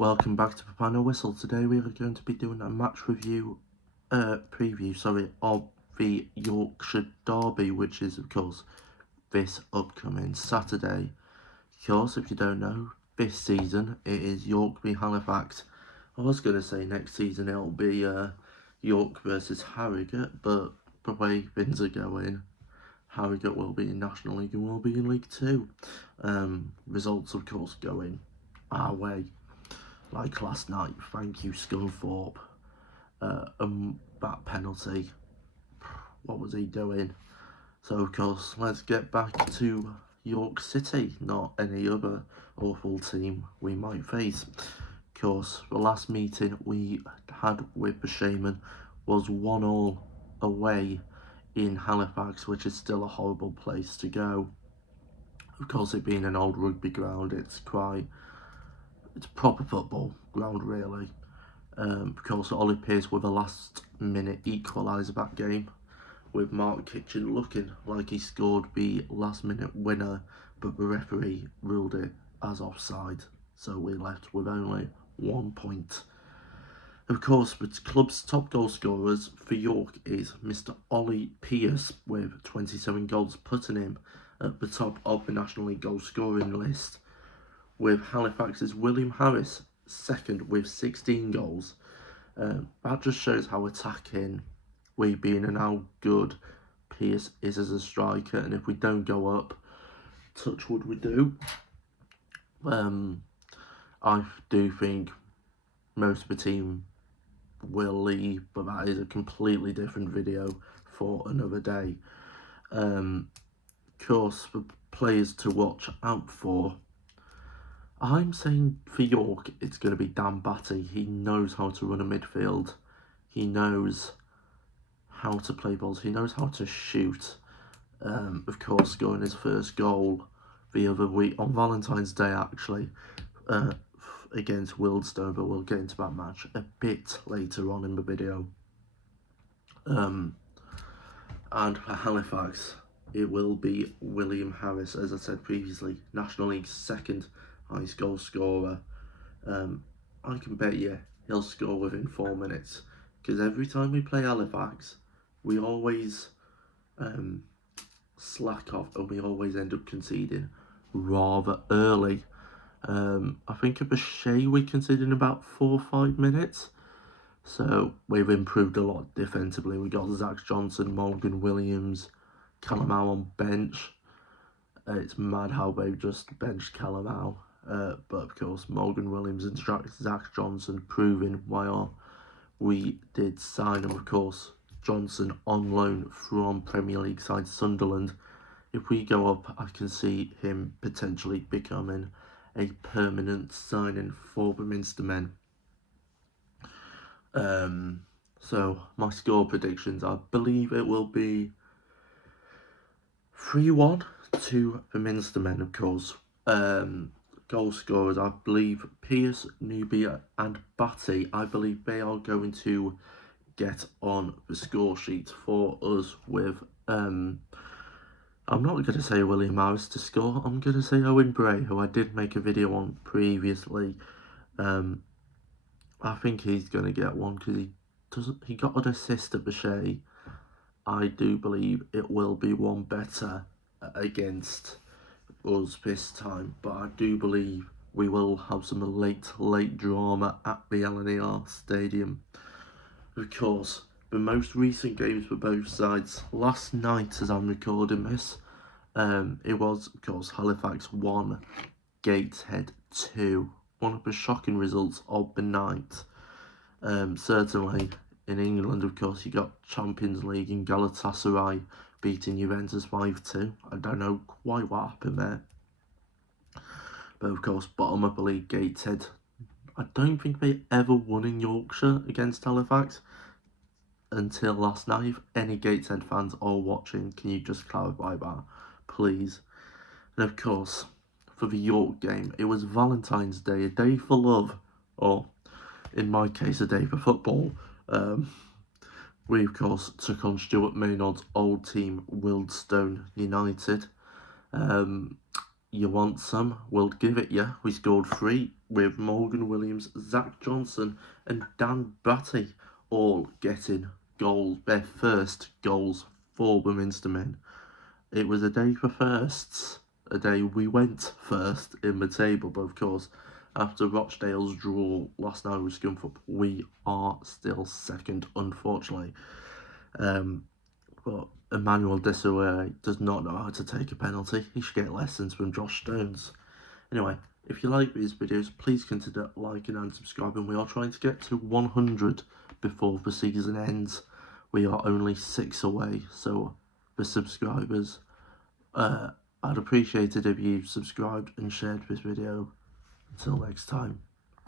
Welcome back to Papa No Whistle. Today we are going to be doing a match preview of the Yorkshire Derby, which is of course this upcoming Saturday. Of course, if you don't know, this season it is York v Halifax. I was going to say next season it'll be York versus Harrogate, but the way things are going, Harrogate will be in National League and will be in League 2. Results of course going our way. Like last night, thank you Scunthorpe. That penalty, what was he doing? So of course, let's get back to York City, not any other awful team we might face. Of course, the last meeting we had with the Shaman was 1-1 away in Halifax, which is still a horrible place to go. Of course, it being an old rugby ground, it's a proper football ground really. Of course, Ollie Pearce with a last minute equaliser that game, with Mark Kitchen looking like he scored the last minute winner, but the referee ruled it as offside, so we left with only 1 point. Of course, the club's top goal scorers for York is Mr. Ollie Pearce with 27 goals, putting him at the top of the National League goal scoring list, with Halifax's William Harris second with 16 goals. That just shows how attacking we've been and how good Pearce is as a striker. And if we don't go up, touch wood we do. I do think most of the team will leave, but that is a completely different video for another day. Of course, the players to watch out for, I'm saying for York, it's going to be Dan Batty. He knows how to run a midfield. He knows how to play balls. He knows how to shoot. Of course, scoring his first goal the other week, on Valentine's Day actually, against Wildstone, but we'll get into that match a bit later on in the video. And for Halifax, it will be William Harris, as I said previously, National League's second highest goal scorer. I can bet you he'll score within 4 minutes, because every time we play Halifax, we always slack off and we always end up conceding rather early. I think at the Shea we conceded in about 4 or 5 minutes, so we've improved a lot defensively. We got Zach Johnson, Morgan Williams, Calamau on bench. It's mad how they've just benched Calamau. But of course, Morgan Williams and Zach Johnson proving why we did sign him. Of course, Johnson on loan from Premier League side Sunderland. If we go up, I can see him potentially becoming a permanent signing for the Minstermen. So my score predictions, I believe it will be 3-1 to the Minstermen, of course. Goal scorers, I believe Pearce, Nubia and Batty, I believe they are going to get on the score sheet for us with, I'm not going to say William Harris to score, I'm going to say Owen Bray, who I did make a video on previously. I think he's going to get one because he got an assist at the Shea. I do believe it will be one better against us this time, but I do believe we will have some late drama at the LNER Stadium. Of course, the most recent games for both sides, last night as I'm recording this, it was of course Halifax 1, Gateshead 2, one of the shocking results of the night. Certainly in England, of course, you got Champions League and Galatasaray beating Juventus 5-2. I don't know quite what happened there. But of course, bottom of the league, Gateshead. I don't think they ever won in Yorkshire against Halifax until last night. If any Gateshead fans are watching, can you just clarify that, please? And of course, for the York game, it was Valentine's Day, a day for love, or in my case, a day for football. We, of course, took on Stuart Maynard's old team, Wildstone United. you want some? We'll give it you. We scored 3 with Morgan Williams, Zach Johnson and Dan Batty all getting goals, their first goals for the Minstermen. It was a day for firsts, a day we went first in the table, but of course, after Rochdale's draw last night with Scunthorpe, we are still second, unfortunately. But Emmanuel Desiree does not know how to take a penalty. He should get lessons from Josh Stones. Anyway, if you like these videos, please consider liking and subscribing. We are trying to get to 100 before the season ends. We are only 6 away, so the subscribers, I'd appreciate it if you subscribed and shared this video. Until next time.